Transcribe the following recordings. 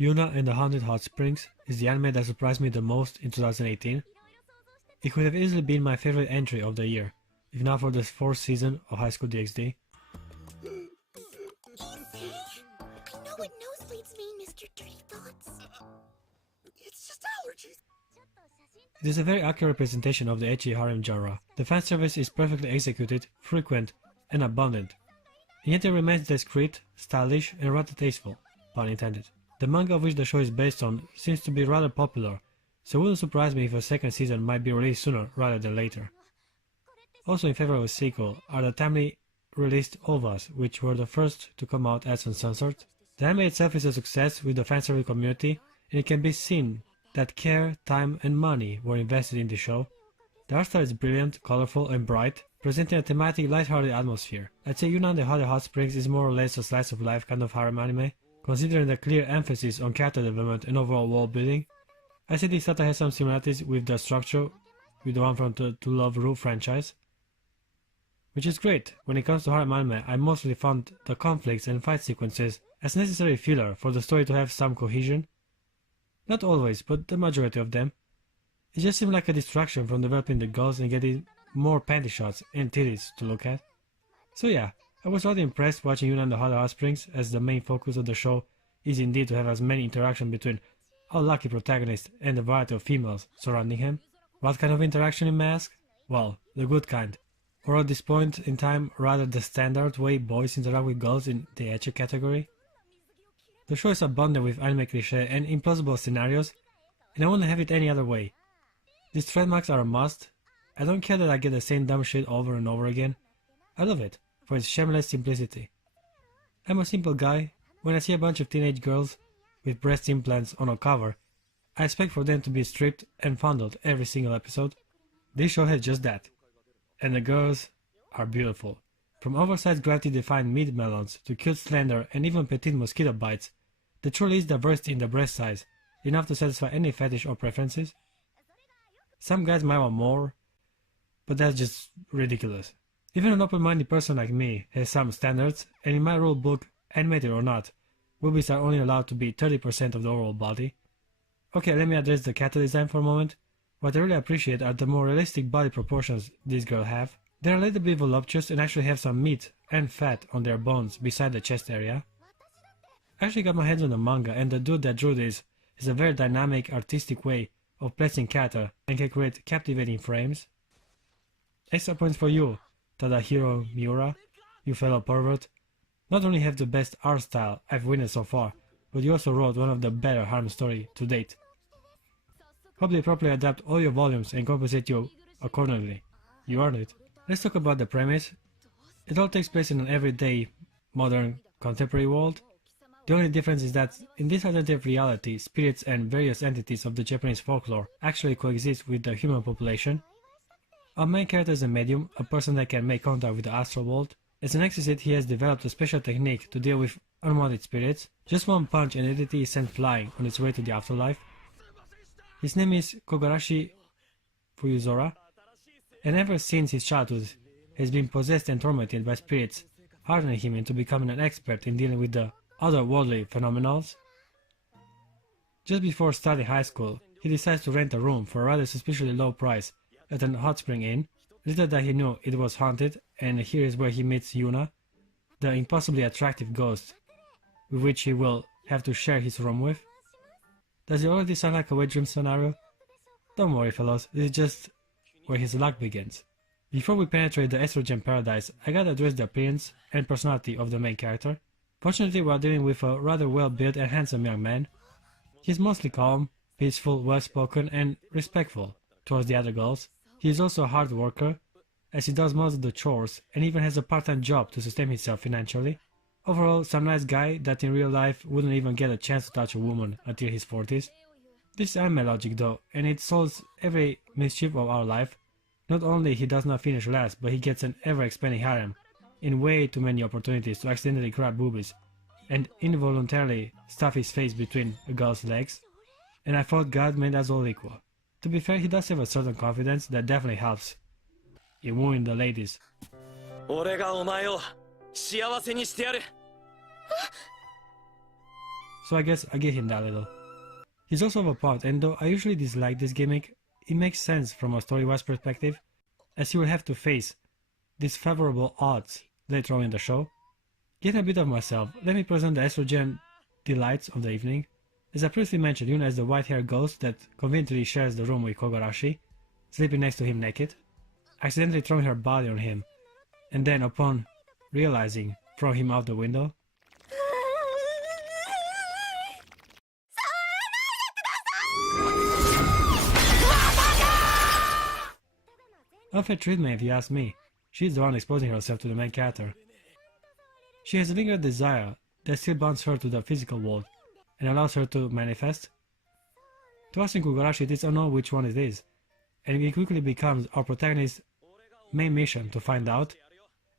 Yuna and the Haunted Hot Springs is the anime that surprised me the most in 2018. It could have easily been my favorite entry of the year, if not for the 4th season of High School DxD. I know what nosebleeds mean, Mr. Dirty Thoughts. It's just allergies. It is a very accurate representation of the ecchi harem genre. The fan service is perfectly executed, frequent, and abundant, and yet it remains discreet, stylish, and rather tasteful, pun intended. The manga of which the show is based on seems to be rather popular, so it wouldn't surprise me if a second season might be released sooner rather than later. Also in favor of a sequel are the timely released OVAs, which were the first to come out as uncensored. The anime itself is a success with the fanservice community, and it can be seen that care, time, and money were invested in the show. The art style is brilliant, colorful, and bright, presenting a thematic, light-hearted atmosphere. I'd say Yuna and the Haunted Hot Springs is more or less a slice-of-life kind of harem anime, considering the clear emphasis on character development and overall world building. I say this title has some similarities with the structure with the one from the To Love Ru franchise, which is great. When it comes to harem anime, I mostly found the conflicts and fight sequences as necessary filler for the story to have some cohesion. Not always, but the majority of them. It just seemed like a distraction from developing the girls and getting more panty shots and titties to look at. So yeah, I was rather impressed watching Yuna and the Haunted Hot Springs, as the main focus of the show is indeed to have as many interaction between our lucky protagonist and the variety of females surrounding him. What kind of interaction you may ask? Well, the good kind. Or at this point in time, rather the standard way boys interact with girls in the ecchi category. The show is abundant with anime cliché and implausible scenarios, and I wouldn't have it any other way. These trademarks are a must. I don't care that I get the same dumb shit over and over again. I love it, for its shameless simplicity. I'm a simple guy. When I see a bunch of teenage girls with breast implants on a cover, I expect for them to be stripped and fondled every single episode. This show has just that. And the girls are beautiful. From oversized gravity-defying mid-melons to cute slender and even petite mosquito bites, there truly is diversity in the breast size, enough to satisfy any fetish or preferences. Some guys might want more, but that's just ridiculous. Even an open-minded person like me has some standards, and in my rule book, animated or not, boobies are only allowed to be 30% of the overall body. Okay, let me address the character design for a moment. What I really appreciate are the more realistic body proportions these girls have. They are a little bit voluptuous and actually have some meat and fat on their bones beside the chest area. I actually got my hands on the manga, and the dude that drew this is a very dynamic, artistic way of placing character and can create captivating frames. Extra points for you, Tadahiro Miura, you fellow pervert. Not only have the best art style I've witnessed so far, but you also wrote one of the better harem story to date. Hope they properly adapt all your volumes and compensate you accordingly. You earned it. Let's talk about the premise. It all takes place in an everyday, modern, contemporary world. The only difference is that in this alternative reality, spirits and various entities of the Japanese folklore actually coexist with the human population. Our main character is a medium, a person that can make contact with the astral world. As an exorcist, he has developed a special technique to deal with unwanted spirits. Just one punch and entity is sent flying on its way to the afterlife. His name is Kogarashi Fuyuzora, and ever since his childhood, he has been possessed and tormented by spirits, hardening him into becoming an expert in dealing with the otherworldly phenomenals. Just before starting high school, he decides to rent a room for a rather suspiciously low price at an hot spring inn. Little that he knew it was haunted, and here is where he meets Yuna, the impossibly attractive ghost with which he will have to share his room with. Does it already sound like a wet dream scenario? Don't worry fellows, this is just where his luck begins. Before we penetrate the estrogen paradise, I gotta address the appearance and personality of the main character. Fortunately, we are dealing with a rather well-built and handsome young man. He's mostly calm, peaceful, well-spoken, and respectful towards the other girls. He is also a hard worker, as he does most of the chores and even has a part-time job to sustain himself financially. Overall, some nice guy that in real life wouldn't even get a chance to touch a woman until his 40s. This is anime logic though, and it solves every mischief of our life. Not only he does not finish last, but he gets an ever-expanding harem, in way too many opportunities to accidentally grab boobies, and involuntarily stuff his face between a girl's legs, and I thought God made us all equal. To be fair, he does have a certain confidence that definitely helps in wooing the ladies. 俺がお前を幸せにしてやる。so I guess I give him that little. He's also overpowered, and though I usually dislike this gimmick, it makes sense from a story-wise perspective, as he will have to face disfavorable odds later on in the show. Getting a bit of myself, let me present the estrogen delights of the evening. As I previously mentioned, Yuna is the white-haired ghost that conveniently shares the room with Kogarashi, sleeping next to him naked, accidentally throwing her body on him, and then upon realizing, throw him out the window. Unfair treatment if you ask me. She's the one exposing herself to the main character. She has a lingering desire that still bonds her to the physical world and allows her to manifest. To us in Kogarashi, it is unknown which one it is, and it quickly becomes our protagonist's main mission to find out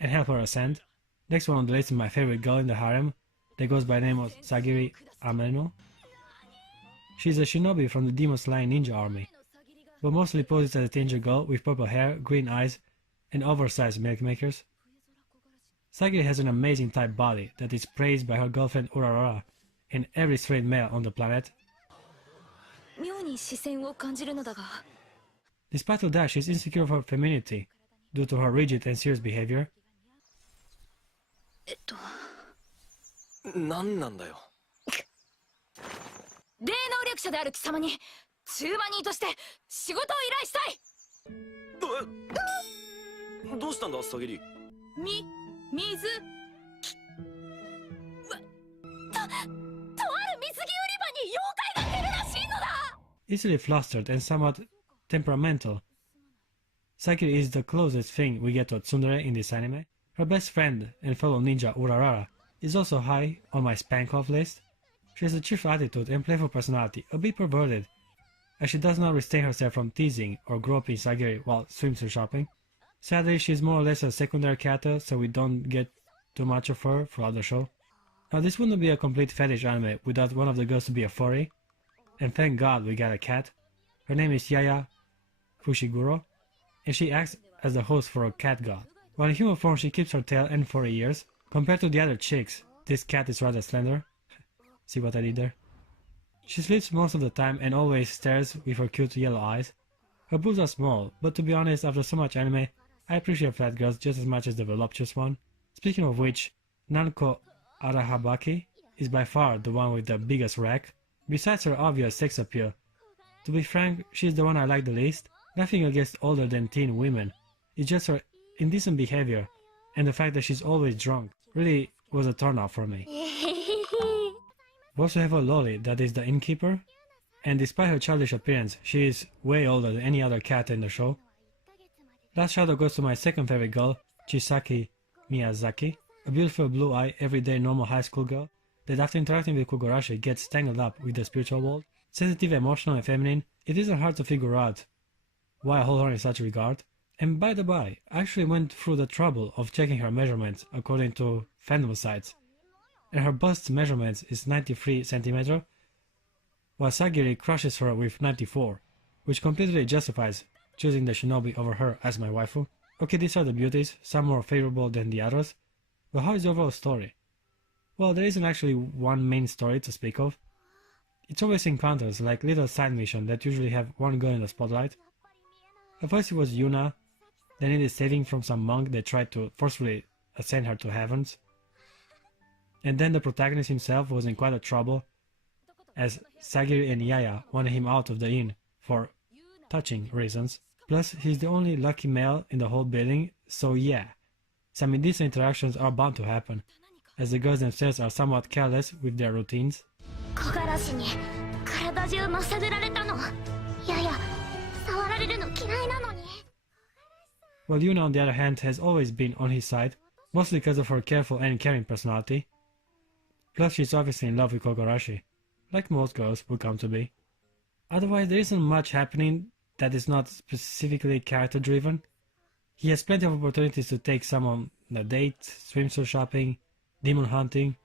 and help her ascend. Next one on the list is my favorite girl in the harem that goes by the name of Sagiri Ameno. She's a shinobi from the Demon Slaying Ninja army, but mostly poses as a teenager girl with purple hair, green eyes, and oversized milk makers. Sagiri has an amazing type body that is praised by her girlfriend Urarara and every straight male on the planet. Despite all that, she is insecure of her femininity due to her rigid and serious behavior. 何なんだよ。霊能力者である貴様に中馬人として仕事を依頼したい。どうしたんだ、さぎり。水。とある水着売り場に妖怪が出るらしいのだ。 Easily flustered and somewhat temperamental, Sagiri is the closest thing we get to a tsundere in this anime. Her best friend and fellow ninja Urarara is also high on my spank-off list. She has a cheerful attitude and playful personality, a bit perverted, as she does not restrain herself from teasing or groping Sagiri while swimsuit shopping. Sadly, she is more or less a secondary character, so we don't get too much of her throughout the show. Now, this wouldn't be a complete fetish anime without one of the girls to be a furry, and thank God we got a cat. Her name is Yaya Fushiguro, and she acts as the host for a cat god. While in human form she keeps her tail and furry ears. Compared to the other chicks, this cat is rather slender. See what I did there? She sleeps most of the time and always stares with her cute yellow eyes. Her boobs are small, but to be honest, after so much anime, I appreciate flat girls just as much as the voluptuous one. Speaking of which, Nanko Arahabaki is by far the one with the biggest rack, besides her obvious sex appeal. To be frank, she's the one I like the least. Nothing against older than teen women, it's just her indecent behavior and the fact that she's always drunk really was a turnoff for me. We also have a loli that is the innkeeper, and despite her childish appearance, she is way older than any other cat in the show. Last shout out goes to my second favorite girl, Chisaki Miyazaki, a beautiful blue-eyed, everyday normal high school girl that after interacting with Kogarashi gets tangled up with the spiritual world. Sensitive, emotional, and feminine, it isn't hard to figure out why I hold her in such regard. And by the by, I actually went through the trouble of checking her measurements according to fandom sites, and her bust measurements is 93 cm, while Sagiri crushes her with 94, which completely justifies choosing the shinobi over her as my waifu. Okay, these are the beauties, some more favorable than the others, but how is the overall story? Well, there isn't actually one main story to speak of. It's always encounters like little side missions that usually have one girl in the spotlight. At first it was Yuna, then it is saving from some monk that tried to forcefully ascend her to heavens. And then the protagonist himself was in quite a trouble, as Sagiri and Yaya wanted him out of the inn for touching reasons. Plus, he's the only lucky male in the whole building, so yeah, some indecent interactions are bound to happen, as the girls themselves are somewhat careless with their routines. While Yuna on the other hand has always been on his side, mostly because of her careful and caring personality. Plus she's obviously in love with Kogarashi, like most girls would come to be. Otherwise there isn't much happening that is not specifically character driven. He has plenty of opportunities to take someone on a date, swimsuit shopping, demon hunting,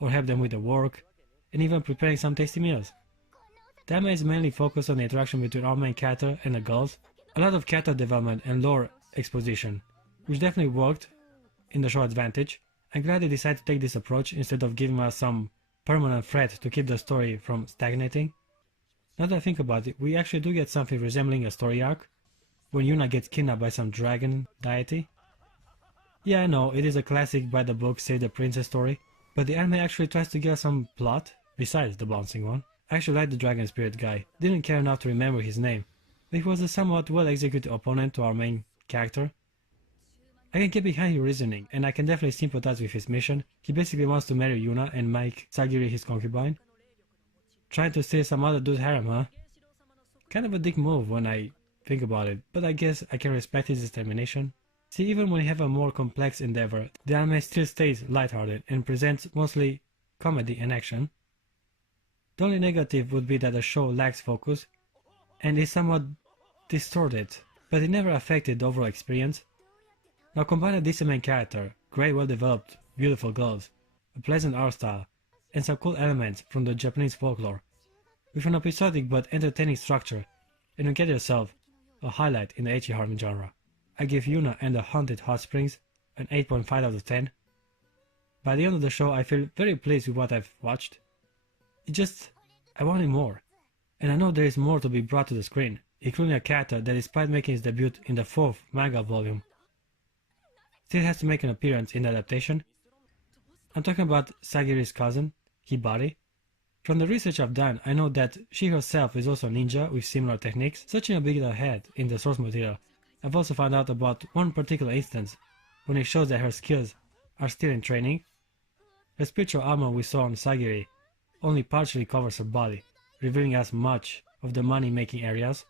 or help them with the work, and even preparing some tasty meals. The anime is mainly focused on the interaction between our main character and the girls, a lot of character development and lore exposition, which definitely worked in the show advantage. I'm glad they decided to take this approach instead of giving us some permanent threat to keep the story from stagnating. Now that I think about it, we actually do get something resembling a story arc, when Yuna gets kidnapped by some dragon deity. Yeah, I know, it is a classic by the book Save the Princess story, but the anime actually tries to give us some plot, besides the bouncing one. I actually liked the dragon spirit guy, didn't care enough to remember his name, but he was a somewhat well executed opponent to our main character. I can get behind his reasoning, and I can definitely sympathize with his mission. He basically wants to marry Yuna and make Sagiri his concubine. Trying to steal some other dude's harem, huh? Kind of a dick move when I think about it, but I guess I can respect his determination. See, even when you have a more complex endeavor, the anime still stays lighthearted and presents mostly comedy and action. The only negative would be that the show lacks focus and is somewhat distorted, but it never affected the overall experience. Now combine a decent main character, great well-developed, beautiful girls, a pleasant art style, and some cool elements from the Japanese folklore, with an episodic but entertaining structure, and you get yourself a highlight in the ecchi harem genre. I give Yuna and the Haunted Hot Springs an 8.5 out of 10. By the end of the show I feel very pleased with what I've watched. I wanted more, and I know there is more to be brought to the screen, including a character that despite making his debut in the 4th manga volume, still has to make an appearance in the adaptation. I'm talking about Sagiri's cousin, Hibari. From the research I've done, I know that she herself is also a ninja with similar techniques, searching a bit ahead in the source material. I've also found out about one particular instance when it shows that her skills are still in training. The spiritual armor we saw on Sagiri only partially covers her body, revealing us much of the money-making areas,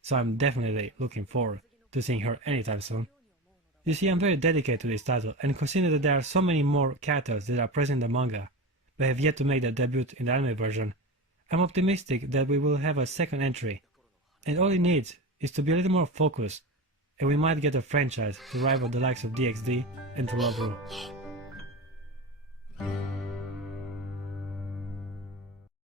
so I'm definitely looking forward to seeing her anytime soon. You see, I'm very dedicated to this title, and consider that there are so many more characters that are present in the manga, but have yet to make their debut in the anime version. I'm optimistic that we will have a second entry, and all it needs is to be a little more focused, and we might get a franchise to rival the likes of DxD and To Love Ru.